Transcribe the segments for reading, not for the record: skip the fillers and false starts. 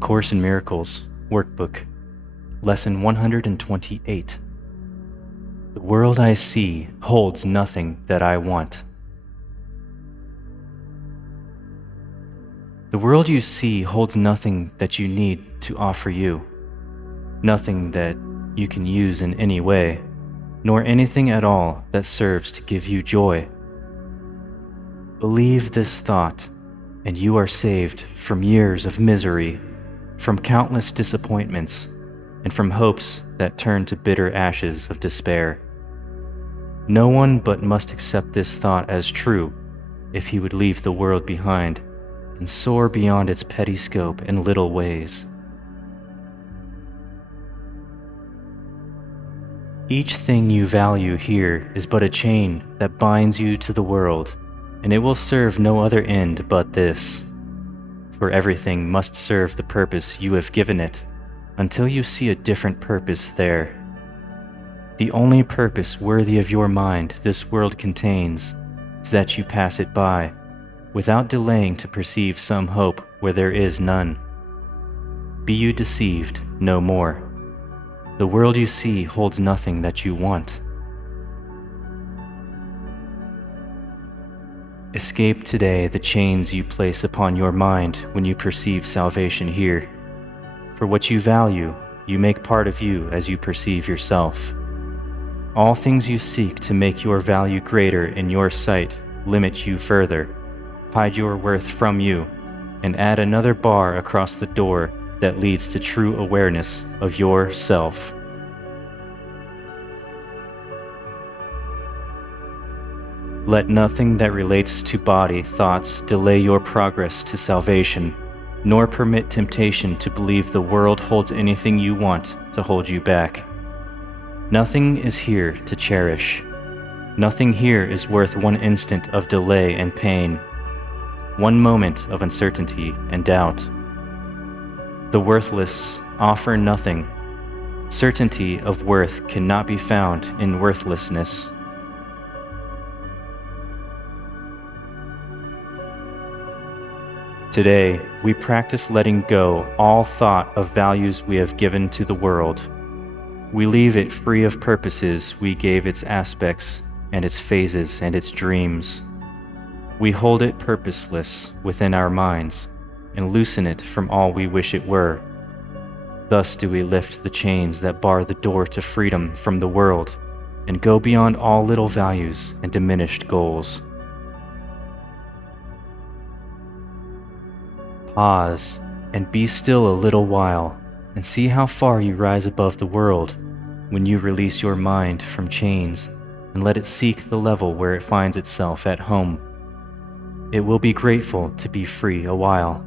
Course in Miracles, Workbook, Lesson 128. The world I see holds nothing that I want. The world you see holds nothing that you need to offer you, nothing that you can use in any way, nor anything at all that serves to give you joy. Believe this thought, and you are saved from years of misery, from countless disappointments, and from hopes that turn to bitter ashes of despair. No one but must accept this thought as true if he would leave the world behind and soar beyond its petty scope and little ways. Each thing you value here is but a chain that binds you to the world, and it will serve no other end but this. For everything must serve the purpose you have given it, until you see a different purpose there. The only purpose worthy of your mind this world contains is that you pass it by, without delaying to perceive some hope where there is none. Be you deceived no more. The world you see holds nothing that you want. Escape today the chains you place upon your mind when you perceive salvation here. For what you value, you make part of you as you perceive yourself. All things you seek to make your value greater in your sight limit you further, hide your worth from you, and add another bar across the door that leads to true awareness of yourself. Let nothing that relates to body thoughts delay your progress to salvation, nor permit temptation to believe the world holds anything you want to hold you back. Nothing is here to cherish. Nothing here is worth one instant of delay and pain, one moment of uncertainty and doubt. The worthless offer nothing. Certainty of worth cannot be found in worthlessness. Today, we practice letting go all thought of values we have given to the world. We leave it free of purposes we gave its aspects and its phases and its dreams. We hold it purposeless within our minds and loosen it from all we wish it were. Thus do we lift the chains that bar the door to freedom from the world and go beyond all little values and diminished goals. Pause and be still a little while and see how far you rise above the world when you release your mind from chains and let it seek the level where it finds itself at home. It will be grateful to be free a while.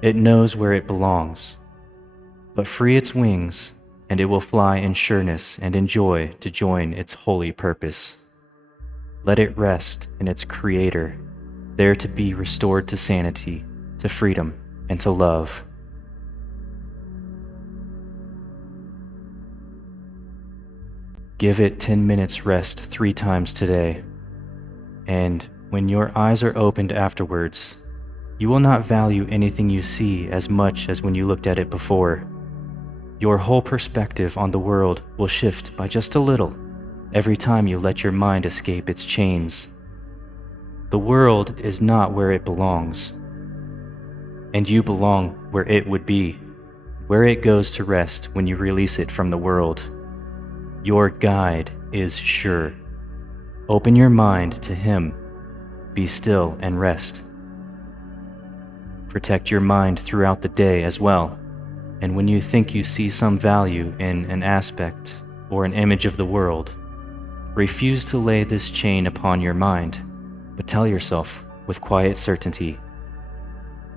It knows where it belongs. But free its wings, and it will fly in sureness and in joy to join its holy purpose. Let it rest in its Creator, there to be restored to sanity, to freedom, and to love. Give it 10 minutes rest 3 times today, and when your eyes are opened afterwards, you will not value anything you see as much as when you looked at it before. Your whole perspective on the world will shift by just a little every time you let your mind escape its chains. The world is not where it belongs, and you belong where it would be, where it goes to rest when you release it from the world. Your guide is sure. Open your mind to Him. Be still and rest. Protect your mind throughout the day as well, and when you think you see some value in an aspect or an image of the world, refuse to lay this chain upon your mind, but tell yourself with quiet certainty,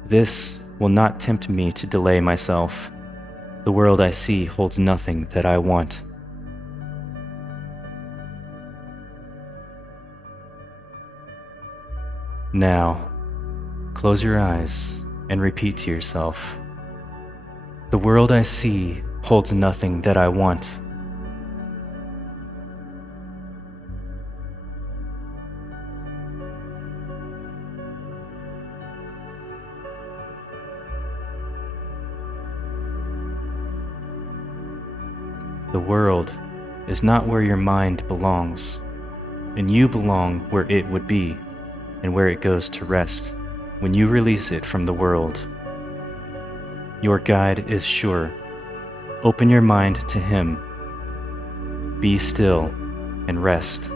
"This will not tempt me to delay myself. The world I see holds nothing that I want." Now, close your eyes and repeat to yourself, "The world I see holds nothing that I want." The world is not where your mind belongs, and you belong where it would be and where it goes to rest when you release it from the world. Your guide is sure. Open your mind to Him. Be still and rest.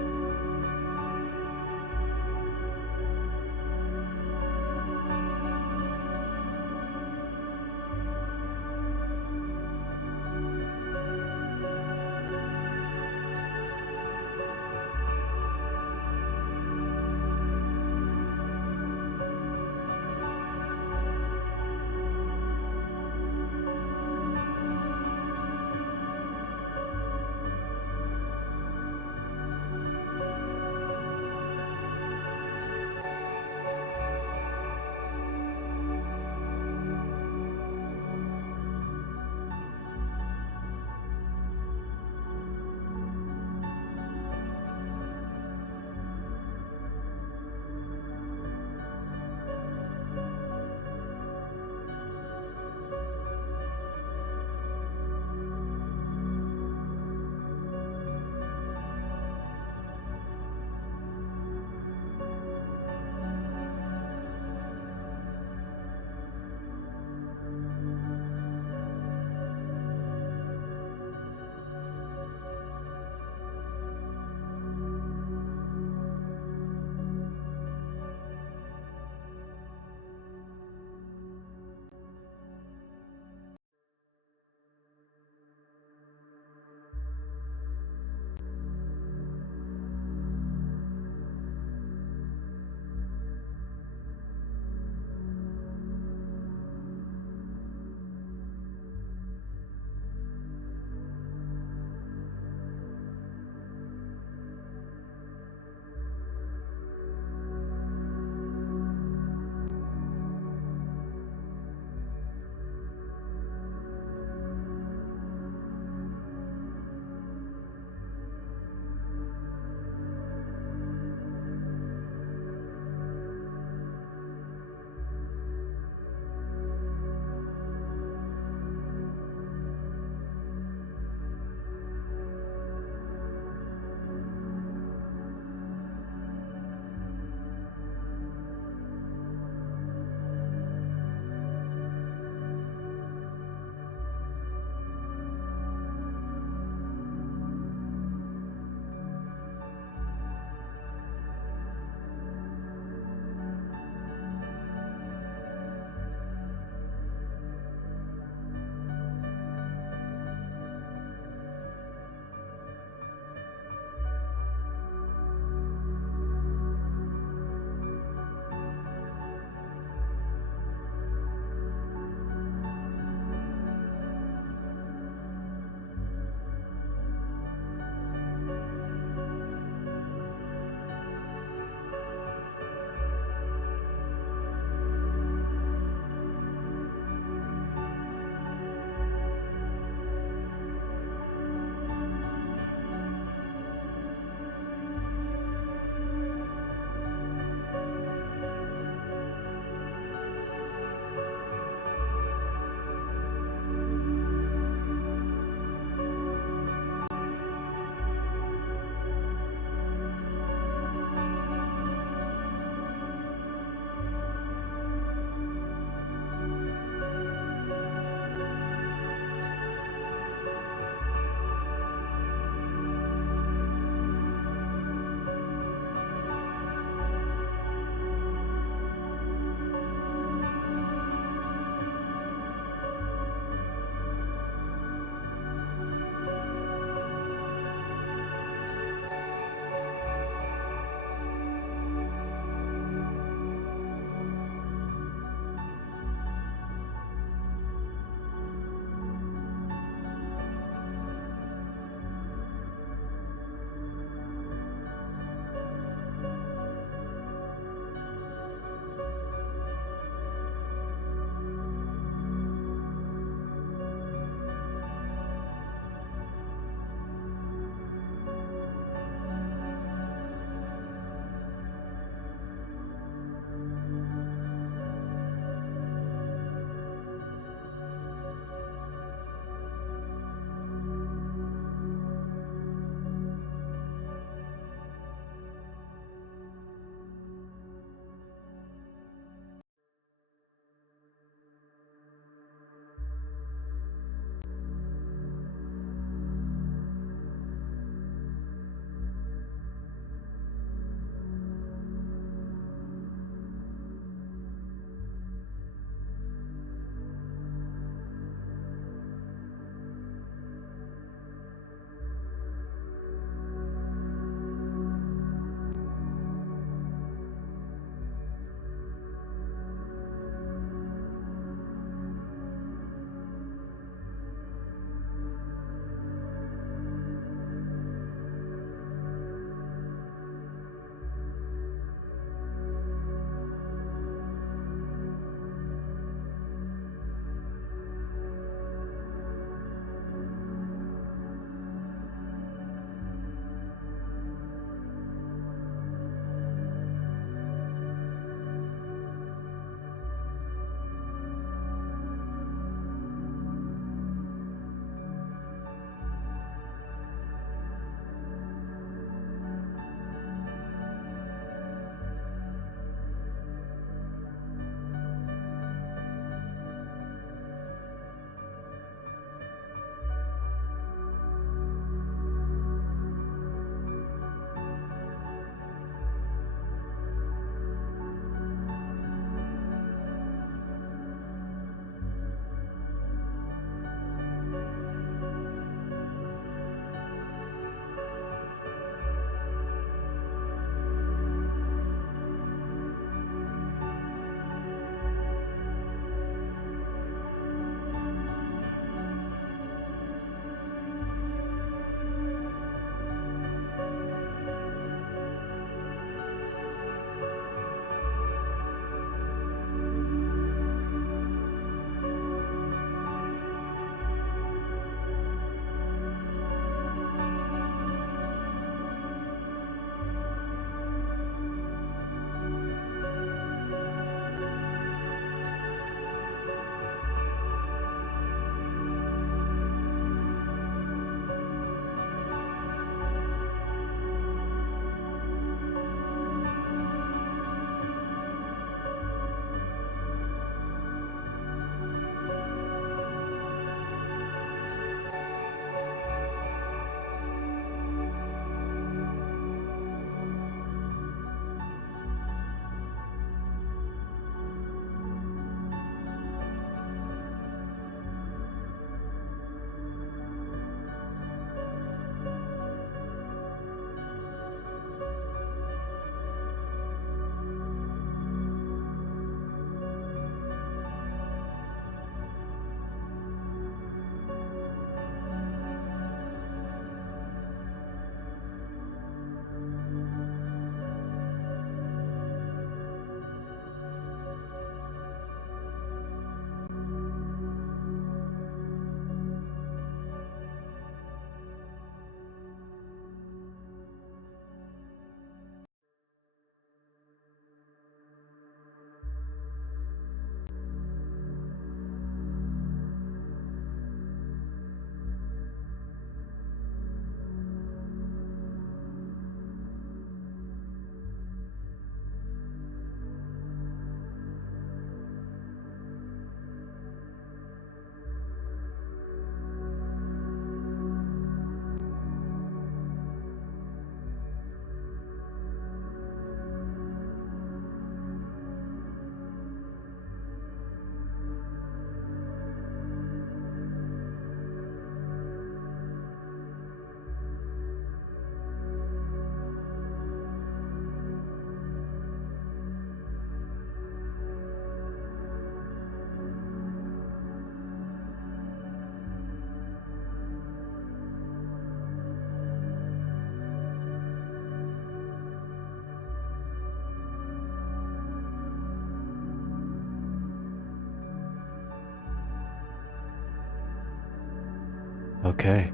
Okay.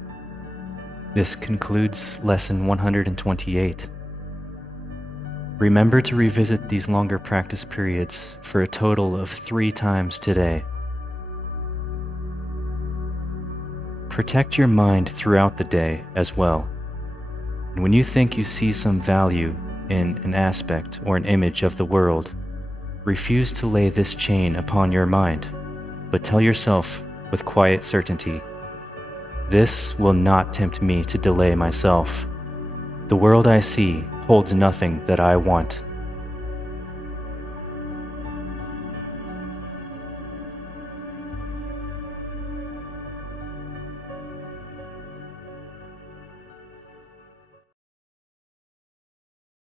This concludes Lesson 128. Remember to revisit these longer practice periods for a total of 3 times today. Protect your mind throughout the day as well. And when you think you see some value in an aspect or an image of the world, refuse to lay this chain upon your mind, but tell yourself with quiet certainty, "This will not tempt me to delay myself. The world I see holds nothing that I want."